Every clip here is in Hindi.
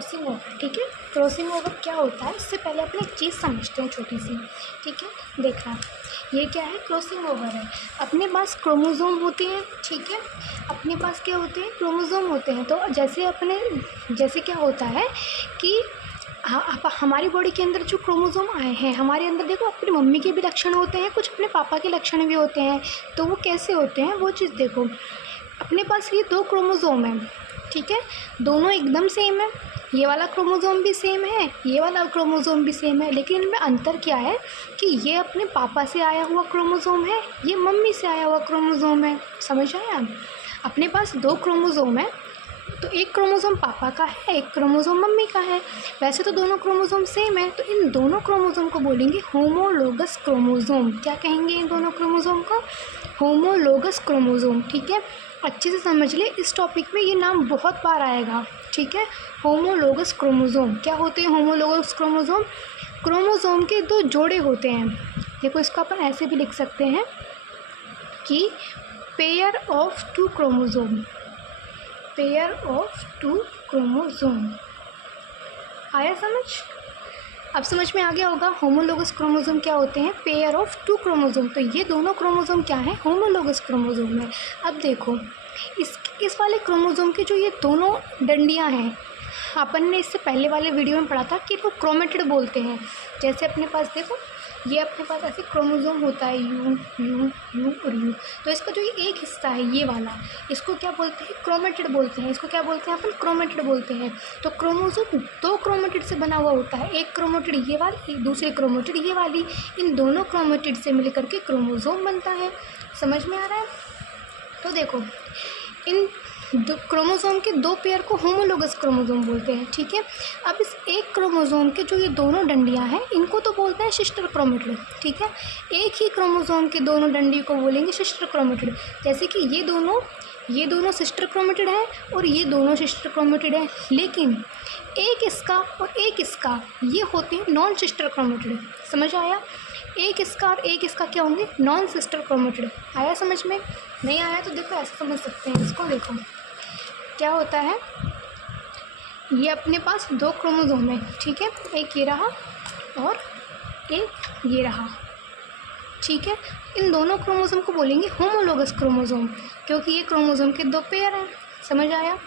Crossing over. ठीक है, क्रॉसिंग ओवर क्या होता है, इससे पहले अपने एक चीज़ समझते हैं छोटी सी। ठीक है, देखना ये क्या है, क्रॉसिंग ओवर है। अपने पास क्रोमोज़ोम होते हैं। ठीक है, अपने पास क्या होते हैं, क्रोमोज़ोम होते हैं। तो जैसे क्या होता है कि हमारी बॉडी के अंदर जो क्रोमोज़ोम आए हैं, हमारे अंदर देखो अपनी मम्मी के भी लक्षण होते हैं, कुछ अपने पापा के लक्षण भी होते हैं। तो वो कैसे होते हैं वो चीज़ देखो। अपने पास ये 2 क्रोमोज़ोम हैं। ठीक है, दोनों एकदम सेम है। ये वाला क्रोमोज़ोम भी सेम है, ये वाला क्रोमोज़ोम भी सेम है, लेकिन इनमें अंतर क्या है कि ये अपने पापा से आया हुआ क्रोमोज़ोम है, ये मम्मी से आया हुआ क्रोमोज़ोम है। समझ आया? अपने पास 2 क्रोमोज़ोम है, तो एक क्रोमोज़ोम पापा का है, एक क्रोमोज़ोम मम्मी का है। वैसे तो दोनों क्रोमोज़ोम सेम है, तो इन दोनों क्रोमोज़ोम को बोलेंगे होमोलोगस क्रोमोज़ोम। क्या कहेंगे इन दोनों क्रोमोज़ोम को? Homologous chromosome. ठीक है, अच्छे से समझ ले, इस टॉपिक में ये नाम बहुत बार आएगा। ठीक है, होमोलोगस क्रोमोज़ोम क्या होते हैं? होमोलोगस क्रोमोज़ोम क्रोमोज़ोम के 2 जोड़े होते हैं। देखो, इसको अपन ऐसे भी लिख सकते हैं कि pair of 2 chromosome, pair of 2 chromosome. आया समझ? अब समझ में आ गया होगा होमोलोगस क्रोमोज़ोम क्या होते हैं, पेयर ऑफ 2 क्रोमोज़ोम। तो ये दोनों क्रोमोज़ोम क्या है, होमोलोगस क्रोमोज़ोम है। अब देखो, इस वाले क्रोमोज़ोम की जो ये दोनों डंडियां हैं, अपन ने इससे पहले वाले वीडियो में पढ़ा था कि इनको क्रोमेटिड बोलते हैं। जैसे अपने पास देखो, ये अपने पास ऐसे क्रोमोज़ोम होता है, यू यू यू और यू। तो इसका जो ये एक हिस्सा है ये वाला, इसको क्या बोलते हैं, क्रोमेटिड बोलते हैं। इसको क्या बोलते हैं अपन, क्रोमेटिड बोलते हैं। तो क्रोमोज़ोम 2 क्रोमेटिड से बना हुआ होता है, एक क्रोमेटिड ये वाली, दूसरी क्रोमेटिड ये वाली। इन दोनों क्रोमेटिड से मिलकर के क्रोमोज़ोम बनता है। समझ में आ रहा है? तो देखो, इन क्रोमोज़ोम के 2 पेयर को होमोलोगस क्रोमोज़ोम बोलते हैं। ठीक है, अब इस एक क्रोमोज़ोम के जो ये दोनों डंडियां हैं, इनको तो बोलते हैं सिस्टर क्रोमेटिड। ठीक है, एक ही क्रोमोज़ोम के दोनों डंडी को बोलेंगे सिस्टर क्रोमेटिड। जैसे कि ये दोनों सिस्टर क्रोमेटिड हैं और ये दोनों सिस्टर क्रोमेटिड हैं, लेकिन एक इसका और एक इसका ये होते हैं नॉन सिस्टर क्रोमेटिड। समझ आया? एक इसका और एक इसका क्या होंगे, नॉन सिस्टर क्रोमेटिड। आया समझ में? नहीं आया तो देखो ऐसे समझ सकते हैं इसको। देखो क्या होता है, ये अपने पास 2 क्रोमोज़ोम है। ठीक है, एक ये रहा और एक ये रहा। ठीक है, इन दोनों क्रोमोज़ोम को बोलेंगे होमोलोगस क्रोमोज़ोम, क्योंकि ये क्रोमोज़ोम के 2 पेयर हैं। समझ आया?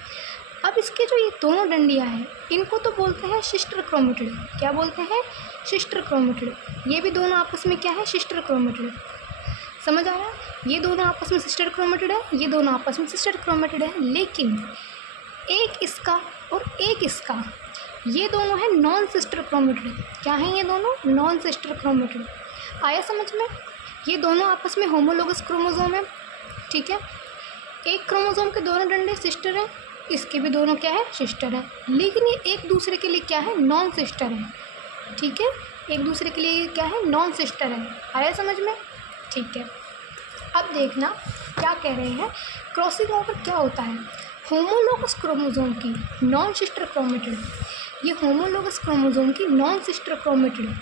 अब इसके जो ये दोनों डंडियां हैं, इनको तो बोलते हैं सिस्टर क्रोमेटिड। क्या बोलते हैं? Sister chromatid. ये भी दोनों आपस में क्या है, सिस्टर क्रोमेटिड। समझ आया? ये दोनों आपस में सिस्टर क्रोमेटिड है, ये दोनों आपस में सिस्टर क्रोमेटिड है, लेकिन एक इसका और एक इसका, ये दोनों है नॉन सिस्टर क्रोमेटिड। क्या है ये दोनों? Non sister chromatid. आया समझ में? ये दोनों आपस में होमोलोगस क्रोमोज़ोम है। ठीक है, एक क्रोमोज़ोम के दोनों डंडे सिस्टर हैं, इसके भी दोनों क्या है, सिस्टर है, लेकिन ये एक दूसरे के लिए क्या है, नॉन सिस्टर है। ठीक है, एक दूसरे के लिए क्या है, नॉन सिस्टर है। आया समझ में? ठीक है, अब देखना क्या कह रहे हैं, क्रॉसिंग ओवर क्या होता है, होमोलोगस क्रोमोज़ोम की नॉन सिस्टर क्रोमेटिड। ये होमोलोगस क्रोमोज़ोम की नॉन सिस्टर क्रोमेटिड,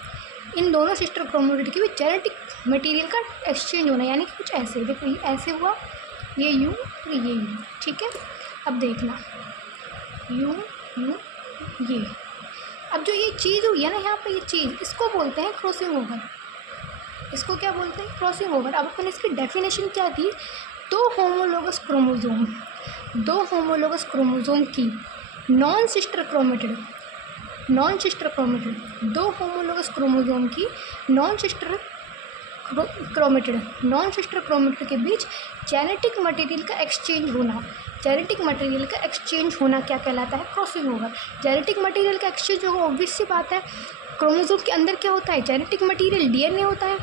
इन दोनों सिस्टर क्रोमेटिड के भी जेनेटिक मटेरियल का एक्सचेंज होना, यानी कि कुछ ऐसे, देखो ये ऐसे हुआ, ये यू और ये यू। ठीक है, अब देखना यू यू ये, अब जो ये चीज़ हुई है ना यहाँ पे, ये चीज़, इसको बोलते हैं क्रॉसिंग ओवर। इसको क्या बोलते हैं, क्रॉसिंग ओवर। अब अपन इसकी डेफिनेशन क्या दी, 2 होमोलोगस क्रोमोज़ोम की non sister chromatid, 2 homologous chromosome की नॉन सिस्टर क्रोमेटिड के बीच जेनेटिक मटेरियल का एक्सचेंज होना, जेनेटिक मटेरियल का एक्सचेंज होना क्या कहलाता है, क्रॉसिंग ओवर। जेनेटिक मटेरियल का एक्सचेंज होगा, ऑब्वियस सी बात है। क्रोमोज़ोम के अंदर क्या होता है, जेनेटिक मटेरियल, डीएनए होता है।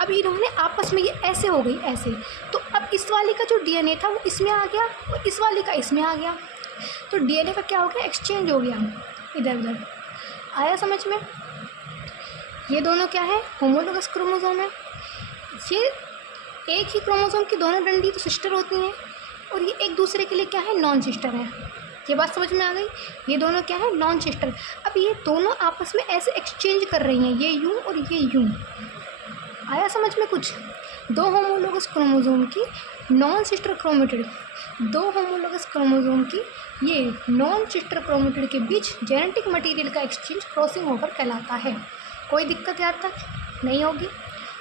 अब इन्होंने आपस में ये ऐसे हो गई, ऐसे, तो अब इस वाली का जो डीएनए था वो इसमें आ गया और इस वाली का इसमें आ गया, तो डीएनए का क्या हो गया, एक्सचेंज हो गया इधर उधर। आया समझ में? ये दोनों क्या है, होमोलोगस क्रोमोज़ोम है। ये एक ही क्रोमोज़ोम की दोनों डंडी तो सिस्टर होती हैं, और ये एक दूसरे के लिए क्या है, नॉन सिस्टर है। ये बात समझ में आ गई? ये दोनों क्या है, नॉन सिस्टर। अब ये दोनों आपस में ऐसे एक्सचेंज कर रही हैं, ये यू और ये यू। आया समझ में कुछ? 2 होमोलोगस क्रोमोज़ोम की नॉन सिस्टर क्रोमेटिड, दो होमोलोगस क्रोमोसोम की ये नॉन सिस्टर क्रोमेटिड के बीच जेनेटिक मटेरियल का एक्सचेंज क्रॉसिंग ओवर कहलाता है। कोई दिक्कत यहाँ तक नहीं होगी।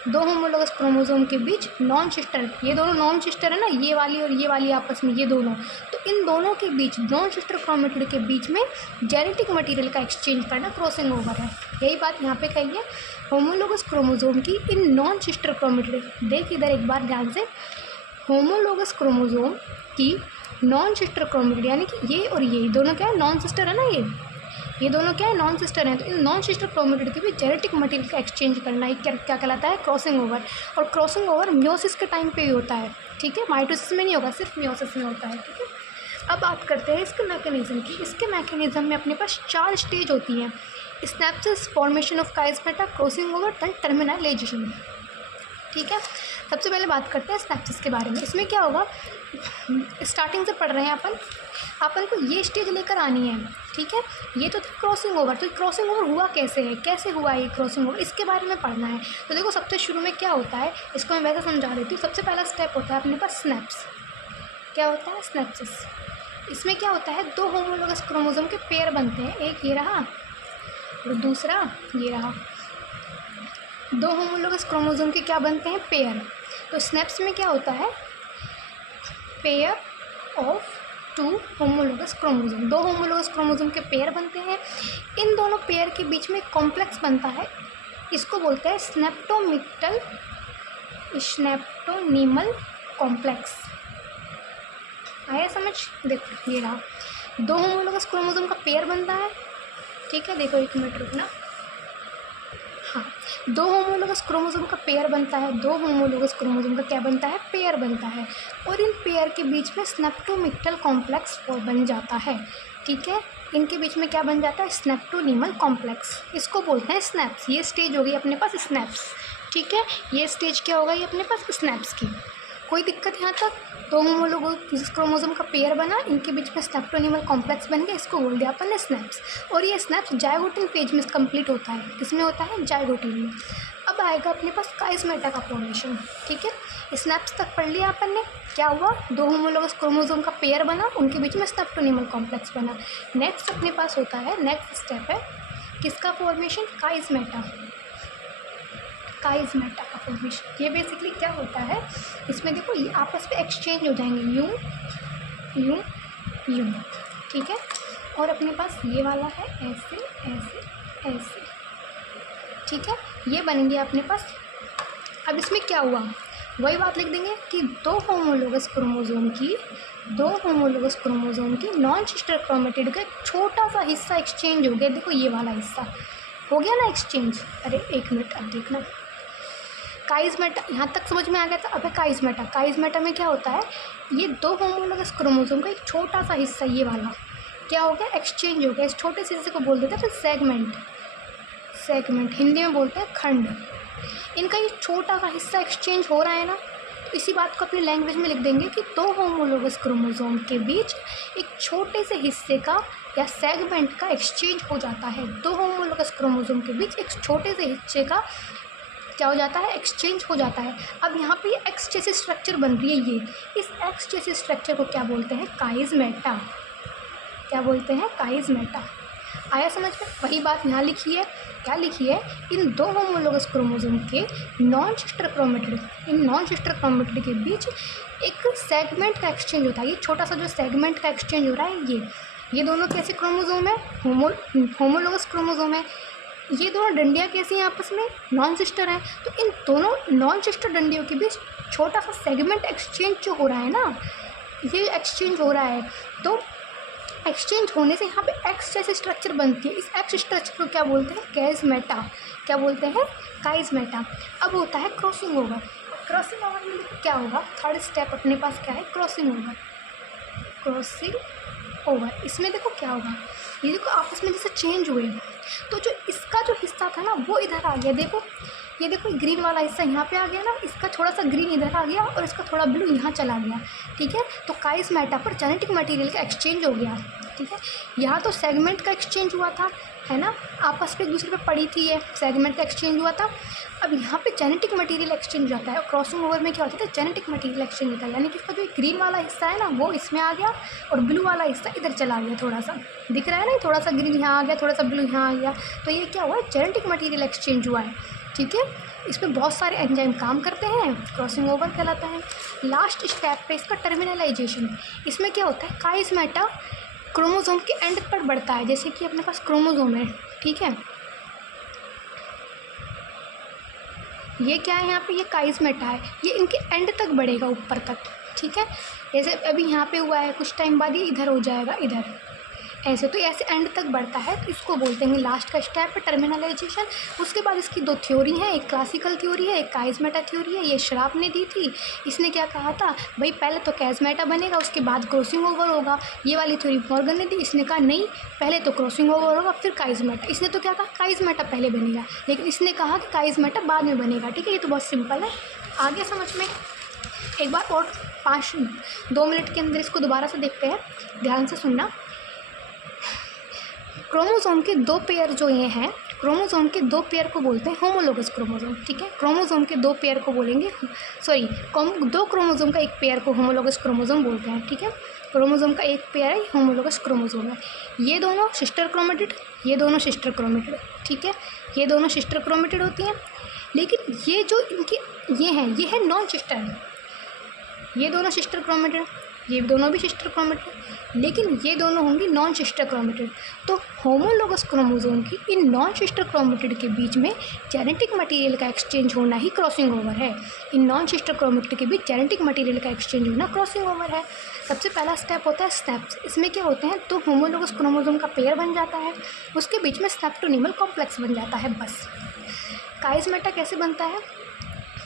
दो होमोलोगस क्रोमोसोम के बीच नॉन सिस्टर, ये दोनों नॉन सिस्टर है ना, ये वाली और ये वाली आपस में, ये दोनों, तो इन दोनों के बीच नॉन सिस्टर क्रोमेटिड के बीच में जेनेटिक मटेरियल का एक्सचेंज करना क्रॉसिंग ओवर है। यही बात यहाँ पे कही है। होमोलोगस क्रोमोसोम की इन नॉन सिस्टर क्रोमेटिड, देख इधर एक बार ध्यान से, होमोलोगस क्रोमोसोम की नॉन सिस्टर क्रोमेटिड यानी कि ये और ये दोनों क्या है, नॉन सिस्टर है ना, ये दोनों क्या है, नॉन सिस्टर हैं। तो इन नॉन सिस्टर क्रोमेटिड के बीच जेनेटिक मटेरियल का एक्सचेंज करना ही क्या कहलाता है, क्रॉसिंग ओवर। और क्रॉसिंग ओवर मियोसिस के टाइम पे ही होता है, ठीक है, माइटोसिस में नहीं होगा, सिर्फ मियोसिस में होता है, ठीक है। अब बात करते हैं इसके मैकेनिज्म की। इसके मैकेनिज्म में अपने पास 4 स्टेज होती हैं: synapsis, formation of chiasmata, crossing over, then terminalization, ठीक है। सबसे पहले बात करते हैं स्नैप्सिस के बारे में। इसमें क्या होगा, स्टार्टिंग से पढ़ रहे हैं अपन को ये स्टेज लेकर आनी है, ठीक है। ये तो था क्रॉसिंग ओवर, तो क्रॉसिंग ओवर हुआ कैसे है, कैसे हुआ ये क्रॉसिंग ओवर, इसके बारे में पढ़ना है। तो देखो सबसे शुरू में क्या होता है, इसको मैं वैसे समझा देती हूँ। सबसे पहला स्टेप होता है अपने पास स्नैप्स। क्या होता है, स्नैप्सिस। इसमें क्या होता है, दो होमोलोगस क्रोमोसोम के पेयर बनते हैं, एक ये रहा और दूसरा ये रहा। दो होमोलोगस क्रोमोसोम के क्या बनते हैं, पेयर। तो स्नैप्स में क्या होता है, pair of 2 homologous chromosome, 2 homologous chromosome के पेयर बनते हैं। इन दोनों पेयर के बीच में कॉम्प्लेक्स बनता है, इसको बोलते हैं स्नैप्टोनीमल कॉम्प्लेक्स। आया समझ, देखो ये रहा, 2 होमोलोगस क्रोमोसोम का पेयर बनता है, ठीक है। देखो एक मिनट रुकना, हाँ, 2 होमोलोगस क्रोमोसोम का पेयर बनता है, 2 होमोलोगस क्रोमोसोम का क्या बनता है, पेयर बनता है। और इन पेयर के बीच में स्नैप्टोमिक्टल कॉम्प्लेक्स बन जाता है, ठीक है। इनके बीच में क्या बन जाता है, स्नैप्टोनीमल कॉम्प्लेक्स, इसको बोलते हैं स्नैप्स। ये स्टेज हो गई अपने पास स्नैप्स, ठीक है। ये स्टेज क्या होगा, ये अपने पास स्नैप्स की। कोई दिक्कत यहाँ तक, 2 होमोलोगस क्रोमोसोम का पेयर बना, इनके बीच में स्नैप्टोनीमल कॉम्प्लेक्स बन गया, इसको बोल दिया अपन ने स्नैप्स। और ये स्नैप्स जाइगोटिन फेज में कंप्लीट होता है, किसमें होता है, जाइगोटिन में। अब आएगा अपने पास काइस्मेटा का फॉर्मेशन, ठीक है। स्नैप्स तक पढ़ लिया अपन ने, क्या हुआ, 2 होमोलोगस क्रोमोसोम का पेयर बना, उनके बीच में स्नैप्टोनीमल कॉम्प्लेक्स बना। नेक्स्ट अपने पास होता है, नेक्स्ट स्टेप है किसका फॉर्मेशन, काइस्मेटा, काइस्मेटा का फॉर्मेशन। ये बेसिकली क्या होता है, इसमें देखो ये आपस में एक्सचेंज हो जाएंगे, यूं, ठीक है। और अपने पास ये वाला है ऐसे ऐसे ऐसे, ठीक है, ये बनेंगे अपने पास। अब इसमें क्या हुआ, वही बात लिख देंगे कि 2 होमोलोगस क्रोमोसोम की नॉन सिस्टर क्रोमेटिड का छोटा सा हिस्सा एक्सचेंज हो गया। देखो ये वाला हिस्सा हो गया ना एक्सचेंज। अरे एक मिनट, अब देखना, काइस्मेटा यहाँ तक समझ में आ गया था। अब काइस्मेटा में क्या होता है, ये 2 होमोलोगस क्रोमोसोम का एक छोटा सा हिस्सा, ये वाला क्या हो गया, एक्सचेंज हो गया। इस छोटे से हिस्से को बोल देते हैं फिर सेगमेंट, हिंदी में बोलते हैं खंड। इनका ये छोटा सा हिस्सा एक्सचेंज हो रहा है ना, तो इसी बात को अपनी लैंग्वेज में लिख देंगे कि 2 होमोलोगस क्रोमोसोम के बीच एक छोटे से हिस्से का या सेगमेंट का एक्सचेंज हो जाता है। 2 होमोलोगस क्रोमोसोम के बीच एक छोटे से हिस्से का क्या हो जाता है, एक्सचेंज हो जाता है। अब यहाँ पे ये एक्स जैसी स्ट्रक्चर बन रही है, ये इस एक्स जैसे स्ट्रक्चर को क्या बोलते हैं, काइस्मेटा। क्या बोलते हैं, काइस्मेटा। आया समझ में, वही बात यहाँ लिखी है। क्या लिखी है, इन 2 होमोलोगस क्रोमोसोम के non sister chromatid, in non sister chromatid के बीच एक सेगमेंट का एक्सचेंज होता है। ये छोटा सा जो सेगमेंट का एक्सचेंज हो रहा है, ये दोनों कैसे क्रोमोसोम है, होमोलोगस क्रोमोसोम है। ये दोनों डंडियाँ कैसी हैं आपस में, नॉन सिस्टर हैं। तो इन दोनों नॉन सिस्टर डंडियों के बीच छोटा सा सेगमेंट एक्सचेंज जो हो रहा है ना, ये एक्सचेंज हो रहा है। तो एक्सचेंज होने से यहाँ पे एक्स जैसे स्ट्रक्चर बनती है। इस एक्स स्ट्रक्चर को क्या बोलते हैं, काइस्मेटा। क्या बोलते हैं, काइस्मेटा। अब होता है क्रॉसिंग ओवर। क्रॉसिंग ओवर में क्या होगा, थर्ड स्टेप अपने पास क्या है, क्रॉसिंग ओवर। इसमें देखो क्या होगा, ये देखो आपस में जैसे चेंज हुए, तो जो इसका जो हिस्सा था ना वो इधर आ गया। देखो ये देखो, ग्रीन वाला हिस्सा यहाँ पे आ गया ना, इसका थोड़ा सा ग्रीन इधर आ गया और इसका थोड़ा ब्लू यहाँ चला गया, ठीक है। तो काइस्मेटा पर जेनेटिक मटेरियल का एक्सचेंज हो गया। ठीक है। यहाँ तो सेगमेंट का एक्सचेंज हुआ था, है ना, आपस में एक दूसरे पे पड़ी थी, ये सेगमेंट का एक्सचेंज हुआ था। अब यहाँ पे जेनेटिक मटेरियल एक्सचेंज होता है और क्रॉसिंग ओवर में क्या होता है, जेनेटिक मटेरियल एक्सचेंज होता है, यानी कि इसका जो ग्रीन वाला हिस्सा है ना वो इसमें आ गया और ब्लू वाला हिस्सा इधर चला गया, थोड़ा सा दिख रहा है ना, थोड़ा सा ग्रीन यहाँ आ गया, थोड़ा सा ब्लू यहाँ आ गया, तो ये क्या हुआ, जेनेटिक मटेरियल एक्सचेंज हुआ है, ठीक है। इसमें बहुत सारे एंजाइम काम करते हैं, क्रॉसिंग ओवर कहलाता है। लास्ट स्टेप पे इसका टर्मिनलाइजेशन, इसमें क्या होता है, काइज़मेटा क्रोमोसोम के एंड पर बढ़ता है, जैसे कि अपने पास क्रोमोसोम है, ठीक है, ये क्या है यहाँ पे, ये काइज़मेटा है, ये इनके एंड तक बढ़ेगा ऊपर तक, ठीक है। जैसे अभी यहाँ पे हुआ है, कुछ टाइम बाद ये इधर हो जाएगा, इधर ऐसे, तो ऐसे एंड तक बढ़ता है, तो इसको बोलते हैं लास्ट का स्टेप है टर्मिनलाइजेशन। उसके बाद इसकी दो थ्योरी हैं, एक क्लासिकल थ्योरी है, एक काइज़मेटा थ्योरी है, ये श्राप ने दी थी। इसने क्या कहा था भाई, पहले तो काइज़मेटा बनेगा उसके बाद क्रॉसिंग ओवर होगा, ये वाली थ्योरी मॉर्गन ने दी। इसने कहा नहीं, पहले तो क्रॉसिंग ओवर होगा फिर काइज़मेटा। इसने तो क्या कहा, काइज़मेटा पहले बनेगा, लेकिन इसने कहा कि काइज़मेटा बाद में बनेगा, ठीक है। ये तो बहुत सिंपल है, आगे समझ में। एक बार और 2 मिनट के अंदर इसको दोबारा से देखते हैं, ध्यान से सुनना। क्रोमोसोम के 2 पेयर जो ये हैं, क्रोमोसोम के 2 पेयर को बोलते हैं होमोलोगस क्रोमोसोम, ठीक है। क्रोमोसोम के 2 पेयर को बोलेंगे, सॉरी, 2 क्रोमोसोम का एक पेयर को होमोलोगस क्रोमोसोम बोलते हैं, ठीक है। क्रोमोसोम का एक पेयर है होमोलोगस क्रोमोसोम है। ये दोनों सिस्टर क्रोमेटिड, ये दोनों सिस्टर क्रोमेटिड, ठीक है, ये दोनों सिस्टर क्रोमेटिड होती हैं। लेकिन ये जो इनकी ये है नॉन सिस्टर, ये दोनों सिस्टर क्रोमेटिड, ये दोनों भी सिस्टर क्रोमेटिड, लेकिन ये दोनों होंगी नॉन सिस्टर क्रोमेटिड। तो होमोलोगस क्रोमोसोम की इन नॉन सिस्टर क्रोमेटिड के बीच में जेनेटिक मटेरियल का एक्सचेंज होना ही क्रॉसिंग ओवर है। इन नॉन सिस्टर क्रोमेटिड के बीच जेनेटिक मटेरियल का एक्सचेंज होना क्रॉसिंग ओवर है। सबसे पहला स्टेप होता है स्नेप्स। इसमें क्या होते हैं, तो होमोलोगस क्रोमोसोम का पेयर बन जाता है, उसके बीच में स्नेप्टोनीमल कॉम्प्लेक्स बन जाता है, बस। काइज़मेटा कैसे बनता है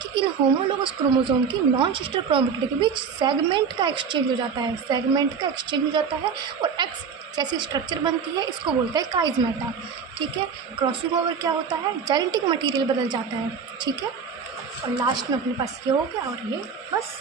कि इन होमोलोगस क्रोमोसोम की नॉन सिस्टर क्रोमेटिड के बीच सेगमेंट का एक्सचेंज हो जाता है, सेगमेंट का एक्सचेंज हो जाता है और एक्स जैसी स्ट्रक्चर बनती है, इसको बोलते हैं काइज़मेटा, ठीक है। क्रॉसिंग ओवर क्या होता है, जेनेटिक मटेरियल बदल जाता है, ठीक है। और लास्ट में अपने पास ये हो गया और ये बस।